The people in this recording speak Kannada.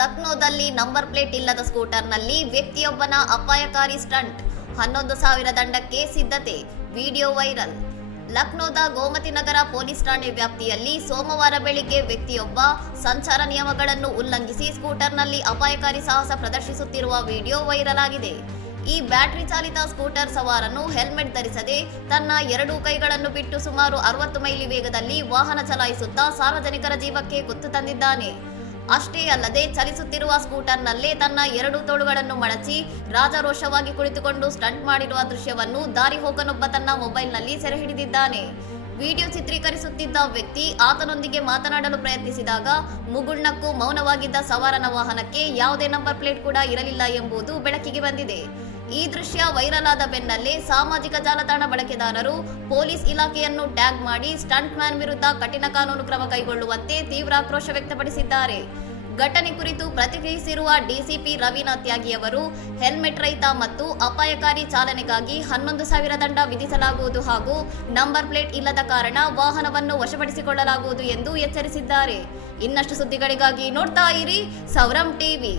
ಲಕ್ನೋದಲ್ಲಿ ನಂಬರ್ ಪ್ಲೇಟ್ ಇಲ್ಲದ ಸ್ಕೂಟರ್ನಲ್ಲಿ ವ್ಯಕ್ತಿಯೊಬ್ಬನ ಅಪಾಯಕಾರಿ ಸ್ಟಂಟ್, 11,000 ದಂಡಕ್ಕೆ ಸಿದ್ಧತೆ. Video viral. ಲಕ್ನೋದ ಗೋಮತಿ ನಗರ ಪೊಲೀಸ್ ಠಾಣೆ ವ್ಯಾಪ್ತಿಯಲ್ಲಿ ಸೋಮವಾರ ಬೆಳಿಗ್ಗೆ ವ್ಯಕ್ತಿಯೊಬ್ಬ ಸಂಚಾರ ನಿಯಮಗಳನ್ನು ಉಲ್ಲಂಘಿಸಿ ಸ್ಕೂಟರ್ನಲ್ಲಿ ಅಪಾಯಕಾರಿ ಸಾಹಸ ಪ್ರದರ್ಶಿಸುತ್ತಿರುವ ವಿಡಿಯೋ ವೈರಲ್ ಆಗಿದೆ. ಈ ಬ್ಯಾಟರಿ ಚಾಲಿತ ಸ್ಕೂಟರ್ ಸವಾರನು ಹೆಲ್ಮೆಟ್ ಧರಿಸದೆ ತನ್ನ 2 ಕೈಗಳನ್ನು ಬಿಟ್ಟು ಸುಮಾರು 60 ಮೈಲಿ ವೇಗದಲ್ಲಿ ವಾಹನ ಚಲಾಯಿಸುತ್ತಾ ಸಾರ್ವಜನಿಕರ ಜೀವಕ್ಕೆ ಕುತ್ತು ತಂದಿದ್ದಾನೆ. ಅಷ್ಟೇ ಅಲ್ಲದೆ ಚಲಿಸುತ್ತಿರುವ ಸ್ಕೂಟರ್ನಲ್ಲೇ ತನ್ನ 2 ತೋಳುಗಳನ್ನು ಮಡಚಿ ರಾಜಾರೋಷವಾಗಿ ಕುಳಿತುಕೊಂಡು ಸ್ಟಂಟ್ ಮಾಡಿರುವ ದೃಶ್ಯವನ್ನು ದಾರಿ ಹೋಗನೊಬ್ಬ ತನ್ನ ಮೊಬೈಲ್ನಲ್ಲಿ ಸೆರೆ ಹಿಡಿದಿದ್ದಾನೆ. ವಿಡಿಯೋ ಚಿತ್ರೀಕರಿಸುತ್ತಿದ್ದ ವ್ಯಕ್ತಿ ಆತನೊಂದಿಗೆ ಮಾತನಾಡಲು ಪ್ರಯತ್ನಿಸಿದಾಗ ಮುಗುಳ್ನಕ್ಕೂ ಮೌನವಾಗಿದ್ದ ಸವಾರನ ವಾಹನಕ್ಕೆ ಯಾವುದೇ ನಂಬರ್ ಪ್ಲೇಟ್ ಕೂಡ ಇರಲಿಲ್ಲ ಎಂಬುದು ಬೆಳಕಿಗೆ ಬಂದಿದೆ. ಈ ದೃಶ್ಯ ವೈರಲ್ ಆದ ಬೆನ್ನಲ್ಲೇ ಸಾಮಾಜಿಕ ಜಾಲತಾಣ ಬಳಕೆದಾರರು ಪೊಲೀಸ್ ಇಲಾಖೆಯನ್ನು ಟ್ಯಾಗ್ ಮಾಡಿ ಸ್ಟಂಟ್ ಮ್ಯಾನ್ ವಿರುದ್ಧ ಕಠಿಣ ಕಾನೂನು ಕ್ರಮ ಕೈಗೊಳ್ಳುವಂತೆ ತೀವ್ರ ಆಕ್ರೋಶ ವ್ಯಕ್ತಪಡಿಸಿದ್ದಾರೆ. ಘಟನೆ ಕುರಿತು ಪ್ರತಿಕ್ರಿಯಿಸಿರುವ ಡಿಸಿಪಿ ರವೀನಾಥ್ ತ್ಯಾಗಿಯವರು ಹೆಲ್ಮೆಟ್ ರಹಿತ ಮತ್ತು ಅಪಾಯಕಾರಿ ಚಾಲನೆಗಾಗಿ 11,000 ದಂಡ ವಿಧಿಸಲಾಗುವುದು ಹಾಗೂ ನಂಬರ್ ಪ್ಲೇಟ್ ಇಲ್ಲದ ಕಾರಣ ವಾಹನವನ್ನು ವಶಪಡಿಸಿಕೊಳ್ಳಲಾಗುವುದು ಎಂದು ಎಚ್ಚರಿಸಿದ್ದಾರೆ. ಇನ್ನಷ್ಟು ಸುದ್ದಿಗಳಿಗಾಗಿ ನೋಡ್ತಾ ಇರಿ ಸೌರಂ ಟಿವಿ.